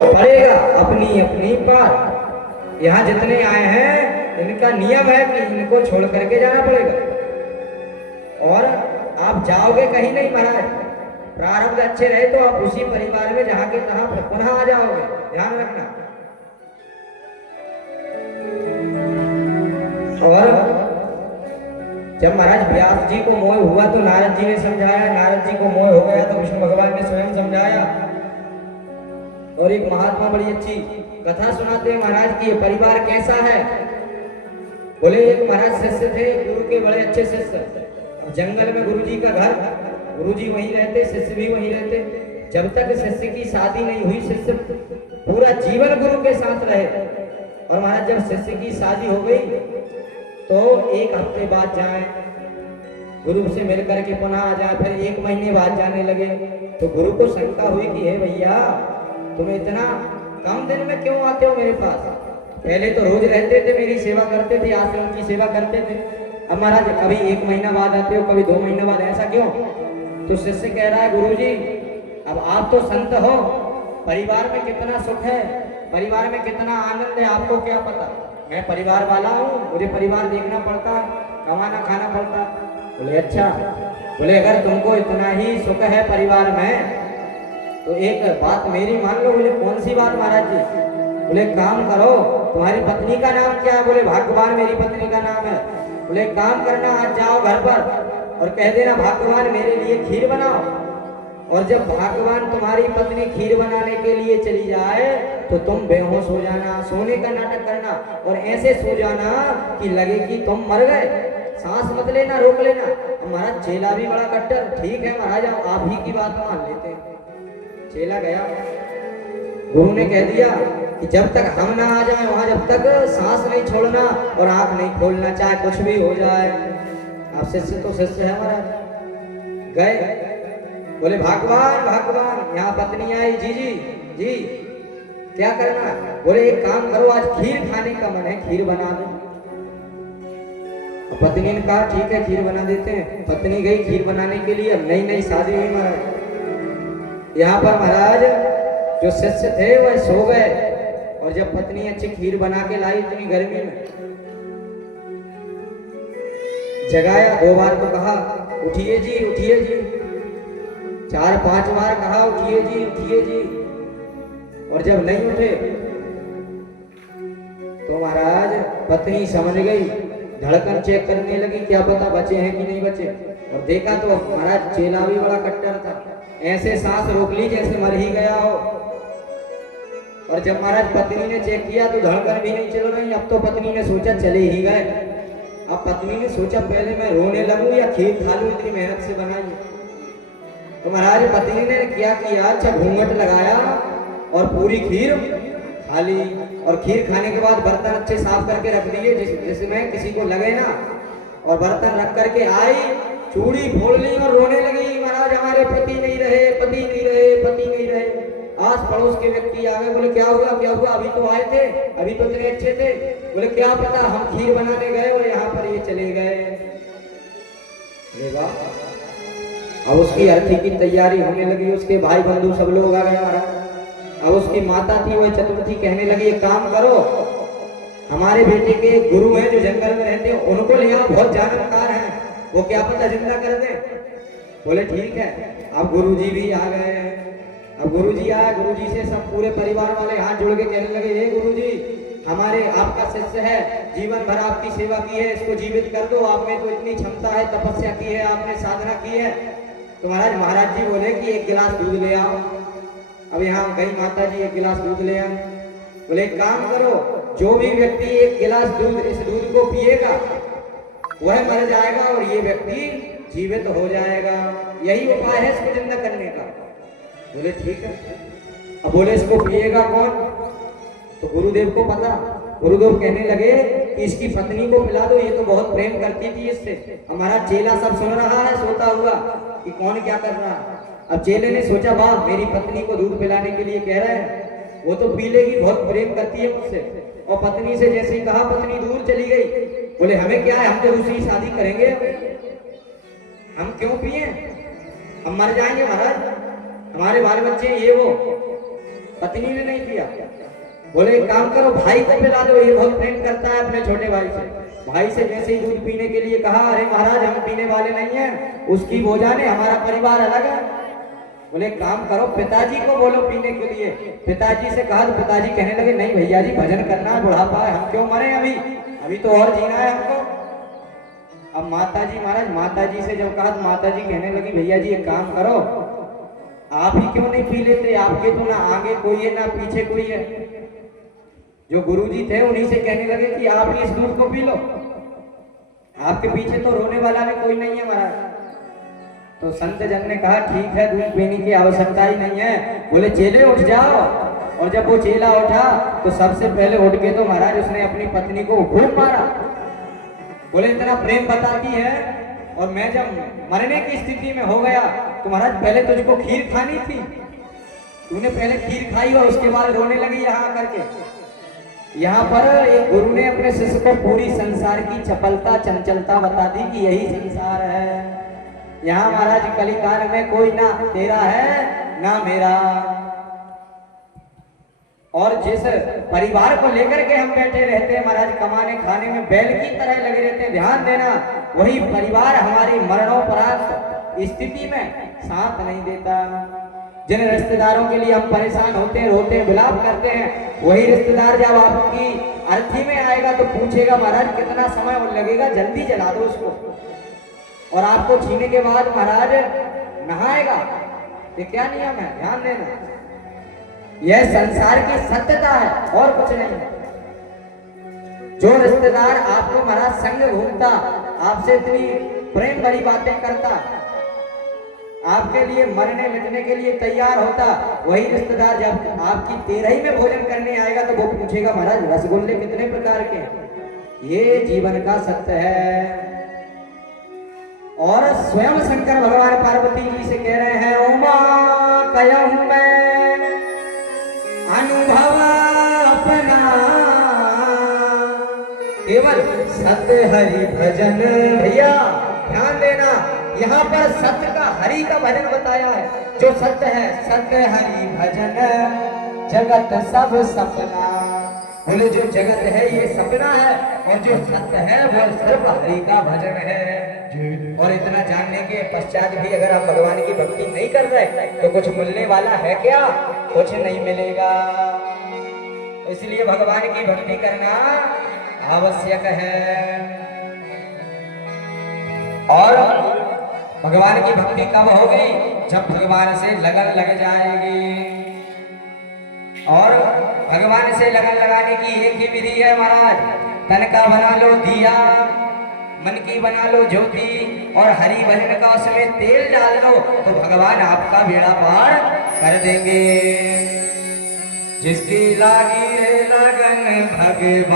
पड़ेगा अपनी अपनी पार। यहाँ जितने आए हैं इनका नियम है कि इनको छोड़ करके जाना पड़ेगा। और आप जाओगे कहीं नहीं महाराज, प्रारब्ध अच्छे रहे तो आप उसी परिवार में जहां के तहां पुनः आ जाओगे, ध्यान रखना। और जब महाराज व्यास जी को मोह हुआ तो नारद जी ने समझाया, नारद जी को मोह हो गया तो विष्णु भगवान ने स्वयं समझाया। और एक महात्मा बड़ी अच्छी कथा सुनाते हैं महाराज की, ये परिवार कैसा है। बोले एक महाराज शिष्य थे, गुरु के बड़े अच्छे शिष्य, जंगल में गुरु जी का घर, गुरु जी वहीं रहते, शिष्य भी वहीं रहते। जब तक शिष्य की शादी नहीं हुई, शिष्य पूरा जीवन गुरु के साथ रहे। और महाराज जब शिष्य की शादी हो गई तो एक हफ्ते बाद जाए, गुरु से मिलकर के पुनः आ जाए, फिर एक महीने बाद जाने लगे। तो गुरु को शंका हुई कि हे भैया, तुम इतना कम दिन में क्यों आते हो मेरे पास? पहले तो रोज रहते थे, मेरी सेवा करते थे, आश्रम की सेवा करते थे। अब महाराज कभी एक महीना बाद आते हो, कभी 2 महीने बाद, ऐसा क्यों? तो शिष्य कह रहा है, गुरु जी अब आप तो संत हो, परिवार में कितना सुख है, परिवार में कितना आनंद है, आपको क्या पता। मैं परिवार वाला हूँ, मुझे परिवार देखना पड़ता, कमाना खाना पड़ता। बोले अच्छा, बोले अगर तुमको इतना ही सुख है परिवार में तो एक बात मेरी मान लो। बोले कौन सी बात महाराज जी? बोले काम करो, तुम्हारी पत्नी का नाम क्या है? बोले भाग्यवान मेरी पत्नी का नाम है। बोले काम करना, आज जाओ घर पर और कह देना भाग्यवान मेरे लिए खीर बनाओ। और जब भाग्यवान तुम्हारी पत्नी खीर बनाने के लिए चली जाए तो तुम बेहोश हो जाना, सोने का नाटक करना और ऐसे सो जाना कि लगे कि तुम मर गए, सांस मत लेना, रोक लेना। महाराज चेला भी बड़ा कट्टर, ठीक है महाराज आप ही की बात मान लेते हैं। चेला गया, गुरु ने कह दिया कि जब तक हम ना आ जाए वहां, जब तक सांस नहीं छोड़ना और आंख नहीं खोलना, चाहे कुछ भी हो जाए। आप शिष्य तो शिष्य है महाराज। गए, बोले भगवान भगवान यहाँ पत्नी आई, जी जी जी क्या करना? बोले एक काम करो, आज खीर खाने का मन है, खीर बना दो। पत्नी ने कहा ठीक है खीर बना देते हैं। पत्नी गई खीर बनाने के लिए, नई नई शादी हुई महाराज। यहाँ पर महाराज जो शिष्य थे वह सो गए और जब पत्नी अच्छी खीर बना के लाई इतनी गर्मी में, जगाया 2 बार तो कहा उठिए जी उठिए जी, 4-5 बार कहा उठिए जी उठिए जी। और जब नहीं उठे तो महाराज पत्नी समझ गई, धड़कन चेक करने लगी, क्या पता बचे हैं कि नहीं बचे। और देखा तो महाराज चेला भी बड़ा कट्टर था, ऐसे सांस रोक ली जैसे मर ही गया हो। और जब महाराज पत्नी ने चेक किया तो धड़कन भी नहीं चल रही। अब तो पत्नी ने सोचा चले ही गए। अब पत्नी ने सोचा पहले मैं रोने लगूं या खीर खा लूं, इतनी मेहनत से बनाई। तो महाराज पत्नी ने क्या किया, अच्छा घूंघट लगाया और पूरी खीर खा ली। और खीर खाने के बाद बर्तन अच्छे साफ करके रख दिए जिसमें किसी को लगे ना। और बर्तन रख करके आई, चूड़ी फोड़ ली और रोने लगी, महाराज हमारे पति नहीं रहे, पति नहीं रहे, पति नहीं रहे। आस पड़ोस के व्यक्ति आ गए, बोले क्या हुआ क्या हुआ, अभी तो आए थे, अभी तो इतने अच्छे थे। बोले क्या पता, हम खीर बनाने गए और यहाँ पर ये चले गए। अरे वाह। अब उसकी अर्थी की तैयारी होने लगी, उसके भाई बंधु सब लोग आ गए महाराज। अब उसकी माता थी वह चतुर्थी कहने लगी, एक काम करो, हमारे बेटे के गुरु हैं जो जंगल में रहते हैं उनको ले आओ, बहुत जानकार हैं, वो क्या पता जिंदा कर दे। बोले ठीक है। अब गुरुजी भी आ गए। अब गुरुजी आए, गुरुजी से सब पूरे परिवार वाले हाथ जोड़ के कहने लगे, हे गुरुजी हमारे आपका शिष्य है, जीवन भर आपकी सेवा की है, इसको जीवित कर दो, आप में तो इतनी क्षमता है, तपस्या की है आपने, साधना की है। तो महाराज जी बोले कि 1 गिलास दूध ले आओ। अब यहाँ गई माता जी 1 गिलास दूध ले आए। बोले एक काम करो, जो भी व्यक्ति 1 गिलास दूध, इस दूध को पिएगा वह मर जाएगा और ये व्यक्ति जीवित हो जाएगा, यही उपाय है इसको जिंदा करने का। बोले ठीक है। अब बोले इसको पिएगा कौन? तो गुरुदेव को पता। गुरुदेव कहने लगे कि इसकी पत्नी को पिला दो, ये तो बहुत प्रेम करती थी इससे। हमारा चेला सब सुन रहा है सोता हुआ कि कौन क्या कर रहा है। अब चेले ने सोचा वाह मेरी पत्नी को दूध पिलाने के लिए कह रहे हैं, वो तो पी लेगी, बहुत प्रेम करती है मुझसे। और पत्नी से जैसे ही कहा पत्नी दूर चली गई। बोले हमें क्या है, हम तो दूसरी शादी करेंगे, हम क्यों पिए, हम मर जाएंगे महाराज, हमारे बाल बच्चे ये वो। पत्नी ने नहीं पिया। बोले एक काम करो, भाई को पिला दो, ये बहुत प्रेम करता है अपने छोटे भाई से। भाई से जैसे ही दूध पीने के लिए कहा, अरे महाराज हम पीने वाले नहीं हैं, उसकी बोझा ने, हमारा परिवार अलग है। बोले काम करो, पिताजी को बोलो पीने के लिए। पिताजी से कहा तो पिताजी कहने लगे, नहीं भैया जी भजन करना है, बुढ़ापा है, हम क्यों मरे, अभी तो और जीना है हमको। अब माताजी, महाराज माताजी से जब कहा तो माताजी कहने लगी, भैया जी एक काम करो, आप ही क्यों नहीं पी लेते, आपके तो ना आगे कोई है ना पीछे कोई है। जो गुरुजी थे उन्हीं से कहने लगे कि आप ही इस दूध को पी लो, आपके पीछे तो रोने वाला भी कोई नहीं है महाराज। तो संत जन ने कहा ठीक है, दूध पीने की आवश्यकता ही नहीं है। बोले चेले उठ जाओ। और जब वो चेला उठा तो सबसे पहले उठ के तो महाराज उसने अपनी पत्नी को खूब मारा। बोले इतना प्रेम बताती है, और मैं जब मरने की स्थिति में हो गया तो महाराज पहले तुझको खीर खानी थी, तूने पहले खीर खाई और उसके बाद रोने लगी यहाँ आकर के। यहाँ पर एक गुरु ने अपने शिष्य को पूरी संसार की चपलता चंचलता बता दी कि यही संसार है। यहाँ महाराज कलिकाल में कोई ना तेरा है ना मेरा। और जिस परिवार को लेकर के हम बैठे रहते हैं महाराज, कमाने खाने में बैल की तरह लगे रहते हैं, ध्यान देना, वही परिवार हमारी मरणोपरांत स्थिति में साथ नहीं देता। जिन रिश्तेदारों के लिए हम परेशान होते हैं, रोते हैं, विलाप करते हैं, वही रिश्तेदार जब आपकी अर्थी में आएगा तो पूछेगा महाराज कितना समय लगेगा, जल्दी जला दो उसको। और आपको छीने के बाद महाराज नहाएगा। ये क्या नियम है, ध्यान देना, यह संसार की सत्यता है और कुछ नहीं है। जो रिश्तेदार आपको महाराज संग घूमता, आपसे इतनी प्रेम भरी बातें करता, आपके लिए मरने मिटने के लिए तैयार होता, वही रिश्तेदार जब आपकी तेरही में भोजन करने आएगा तो वो पूछेगा महाराज रसगुल्ले कितने प्रकार के हैं। ये जीवन का सत्य है। और स्वयं शंकर भगवान पार्वती जी से कह रहे हैं, उमा कयहूं मैं अनुभव अपना, केवल सत्य हरि भजन। भैया ध्यान देना, यहाँ पर सत्य का हरि का भजन बताया है। जो सत्य है, सत्य हरि भजन, जगत सब सपना। बोले जो जगत है ये सपना है, और जो सत्य है वो सिर्फ हरि का भजन है। और इतना जानने के पश्चात भी अगर आप भगवान की भक्ति नहीं कर रहे तो कुछ मिलने वाला है क्या? कुछ नहीं मिलेगा। इसलिए भगवान की भक्ति करना आवश्यक है। और भगवान की भक्ति कब होगी? जब भगवान से लगन लग जाएगी। और भगवान से लगन लगाने की एक ही विधि है महाराज, तन का बना लो दिया, मन की बना लो ज्योति, और हरि भजन का उसमें तेल डाल लो तो भगवान आपका बेड़ा पार कर देंगे। जिसकी लागी है लगन भगवान